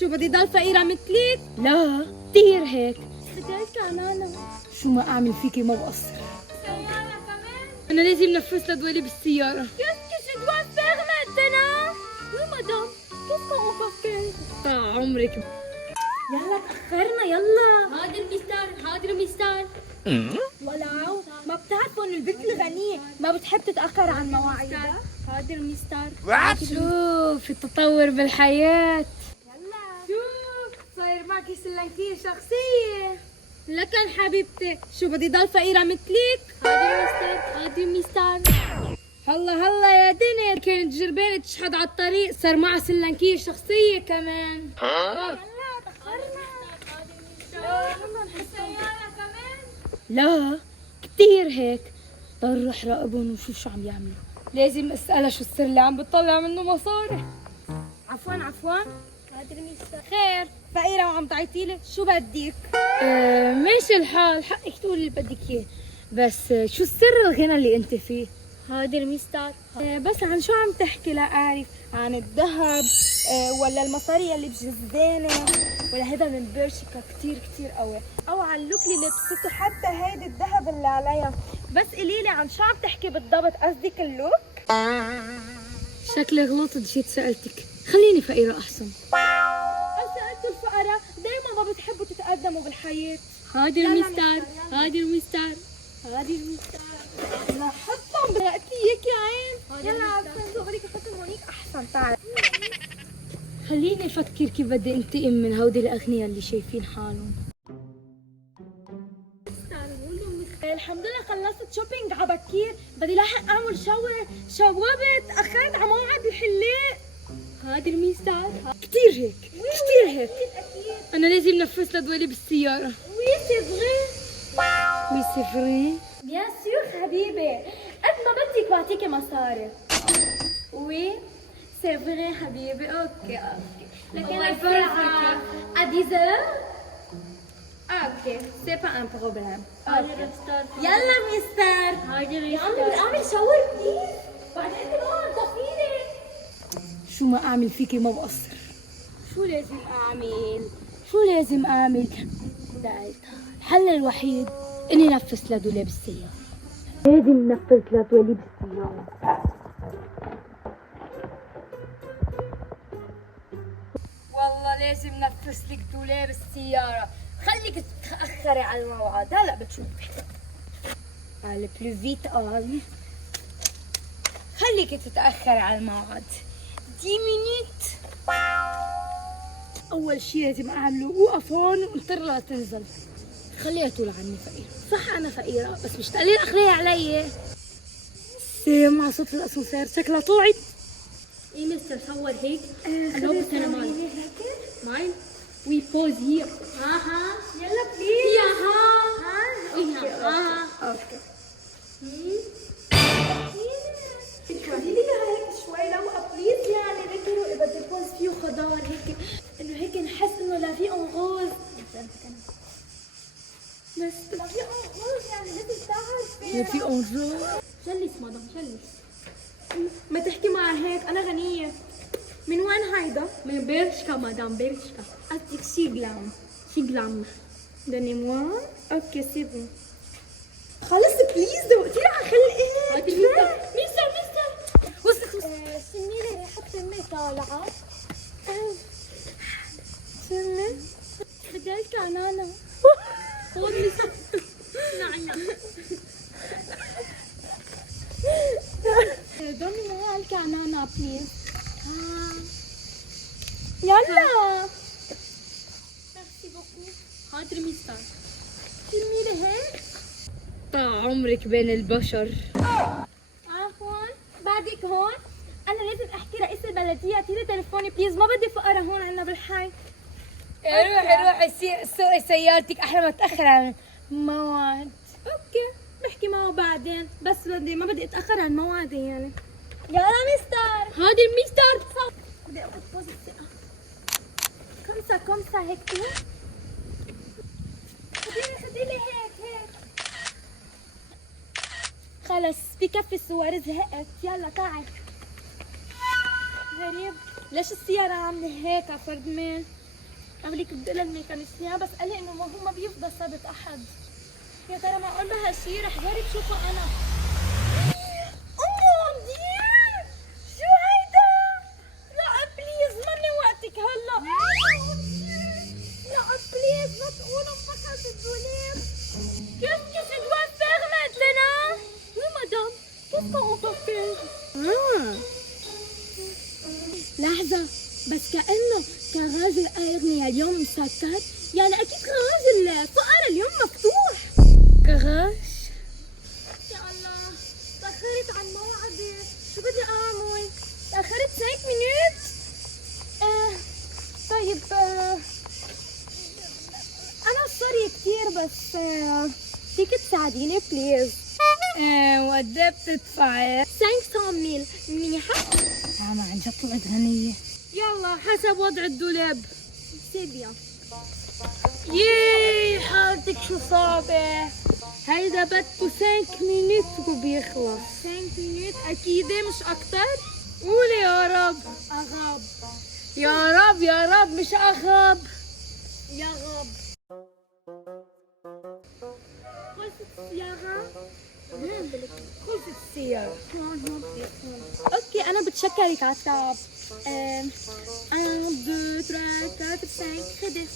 شو بدي ضل فقيرة مثلك؟ لا كتير هيك. خجلت عنانا. شو ما اعمل فيكي ما بقصر. سيارة كمان؟ انا لازم نفس لدوالي بالسيارة. Qu'est-ce que je dois faire maintenant? Oui madame, qu'est-ce qu'on va faire? طال عمرك. يلا تأخرنا يلا. حاضر مستر، حاضر مستر. ولو ما بتعرفوا ان البنت الغنية ما بتحب تتأخر عن مواعيدها؟ حاضر مستر. شوف التطور بالحياة. يلا شوف صاير معكي سلنكية شخصية. لكن حبيبتي شو بدي ضل فقيرة مثلك؟ حاضر مستر، حاضر مستر. هلا يا دنيا كانت جربانة تشحد على الطريق صار معها سلنكية شخصية كمان. يلا تأخرنا. يلا نحس سيارة كمان. لا كتير هيك. ضل روح راقبهم وشوف شو عم يعملوا. لازم اسألها شو السر اللي عم بتطلع منه مصاري. عفوا حاضر مستر. خير فقيرة وعم تعيطيلي شو بدك؟ ماشي الحال حقك تقولي اللي بدك اياه. بس شو السر الغنى اللي انت فيه؟ حاضر مستر. بس عن شو عم تحكي لا أعرف؟ عن الذهب ولا المصاري اللي بجزدانة ولا هذا من برشكة كتير قوي أو عن اللوك اللي لبسته حتى هيدي الذهب اللي عليها. بس قليلي عن شو عم تحكي بالضبط قصدك اللوك؟ شكلي غلطت جيت سألتك. خليني فقيرة أحسن. سألتوا الفقراء دايما ما بتحبوا تتقدموا بالحياة. حاضر يلا مستر، مستر، حاضر مستر. حاضر مستر. لحظة بدأتي هيك يا عين. يلا عشان صغرك حطي هونيك أحسن. تعال خليني أفكر كيف بدي أنتقم من هودي الأغنياء اللي شايفين حالهم. الحمد لله خلصت شوبينج عبكير. بدي لاحق اعمل شاور. شوبت اخرت على موعد الحلاق. حاضر مستر. كتير هيك. أنا لازم نفس لدوالي بالسيارة. وي سي فغي. وي سي فري. بيان سور حبيبي قد ما بدك بعطيكي مصاري. وي سي فغي حبيبي. اوكي لكن الساعة اديزر. اوكي سي با ان بروبليم. حاضر مستر. يلا مستر. حاضر يا عمي مستر. بدي اعمل شاور بليز. بعدين انت بقى ضفيني. شو ما أعمل فيكي ما بقصر. شو لازم اعمل؟ شو لازم أعمل؟ الحل الوحيد إني نفس لدولي بالسيارة. لازم نفذ لدولي بالسيارة. والله لازم نفس لك دولي بالسيارة. خليك تتأخري على الموعد. هلا بتشوفي. على بلو فيت آن. خليك تتأخري على الموعد. 10 مينيت. أول شي لازم أعمله وقف هون وانطرها تنزل. خليها تقول عني فقيرة. صح أنا فقيرة بس مش تقليل أخليها علي. سامعة صوت الأسانسير شكلها طلعت. ايه مستر صور هيك. انا بس انا ماين. وي بوز هير. ها يلا بليز. يا ها. اوكي ها. اوكي. خلي لي هيك شوي لو بليز يعني ذكروا اذا بدي البوز فيه خضار هيك انه هيك نحس انه لا في انغوز. بس لا في انغوز يعني لازم تعرفي. لا في أنجو. شلس مدام شلس. ما تحكي مع هيك انا غنية. من وين هيدا؟ من بيرشكا مدام بيرشكا. قصدك شيغلام. شيغلام. دوني-moi. اوكي سي بون. خلص بليز دوقتي على خلقي. حاضر مستر. مستر. وصلت سمي لي ريحة امي طالعة. سمي خجلت عنانا. خذ مستر. نعم. دوني-moi الكعنانة بليز. يلا. ميرسي بوكو. حاضر مستر. سمي لي هيك. طال عمرك بين البشر. عفوا بعدك هون. انا لازم احكي رئيس البلديه اعطيني تليفوني بليز. ما بدي فقره هون عندنا بالحي. روحي سوقي سيارتك أحلى ما تأخر على الموعد. اوكي بحكي معه بعدين بس ما بدي اتاخر عن موعدي يعني. يلا مستر. حاضر مستر. بدي اخذ بوز الثقه. كمسة هيك كده. خديلي هيك. خلص بكفي الصور زهقت. يلا تعال. غريب ليش السيارة عاملة هيك فردمان؟ قبلك بدي لها الميكانيسيان بس قال لي انه ما هو ما بيفضى سبت احد. يا ترى ما اقول لها شي رح جرب شوفها انا. شو هيدا؟ لا بليز مني وقتك هلا. لا بليز ما تقولوا انفخت الدولاب. كيف الدولاب فغمت لنا؟ وي مدام كيف on peut faire؟ لحظة، بس كأنه كان راجل أغنياء اليوم مسكر، يعني أكيد كان راجل فقر اليوم مفتوح. كغاش. يا الله تأخرت عن موعدي، شو بدي أعمل؟ تأخرت 5 مينوت؟ طيب أنا سوري كتير بس فيك تساعديني بليز؟ وقد ايه بتدفعي؟ 500,000 منيحة؟ أنا عن جد طلعت غنية. يلا حسب وضع الدولاب. سي بيان. يي حالتك شو صعبة. هيدا بده 5 مينوت وبيخلص. 5 مينوت أكيد مش أكتر؟ قولي يا رب. أغاب. يا رب يا رب مش أغاب. يا غاب. خلصت السيارة؟ خلص السيارة. اوكي انا بتشكرك على التعب. 1 2 3 4 5 خدي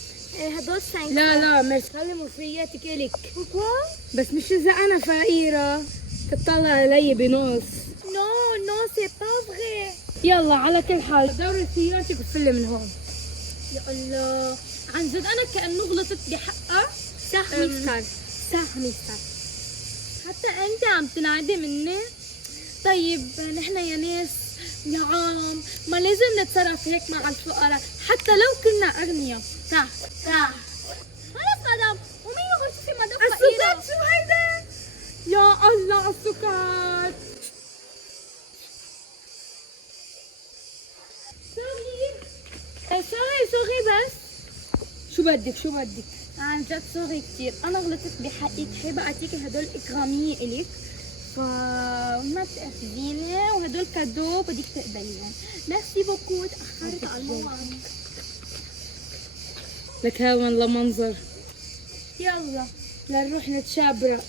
هدول 5. لا مش خلي مصرياتك إلك. بوكوا؟ بس مش إذا أنا فقيرة تطلع علي بنص. نو سي با فغي. يلا على كل حال دوري سيارتك وفلي من هون. يا الله عن جد انا كانه غلطت بحقها. سامحني ستار. سامحني ستار. حتى انت عم تنعدي مني. طيب نحن يا ناس يا عام ما لازم نتصرف هيك مع الفقراء حتى لو كنا اغنياء. تعال خلص مدام ومين يقول شوفي مدام فقيرة. السكر شو هيدا؟ يا الله على السكر. سوري بس. شو بدك؟ عن جد سوري كتير انا غلطت بحقك. حابة اعطيكي هدول اكرامية الك فما تأخذيني وهدول كادو بدك تقبليهم. ميرسي بوكو تأخرت على الموعد. لك هون لمنظر. يلا لنروح نتشابرق.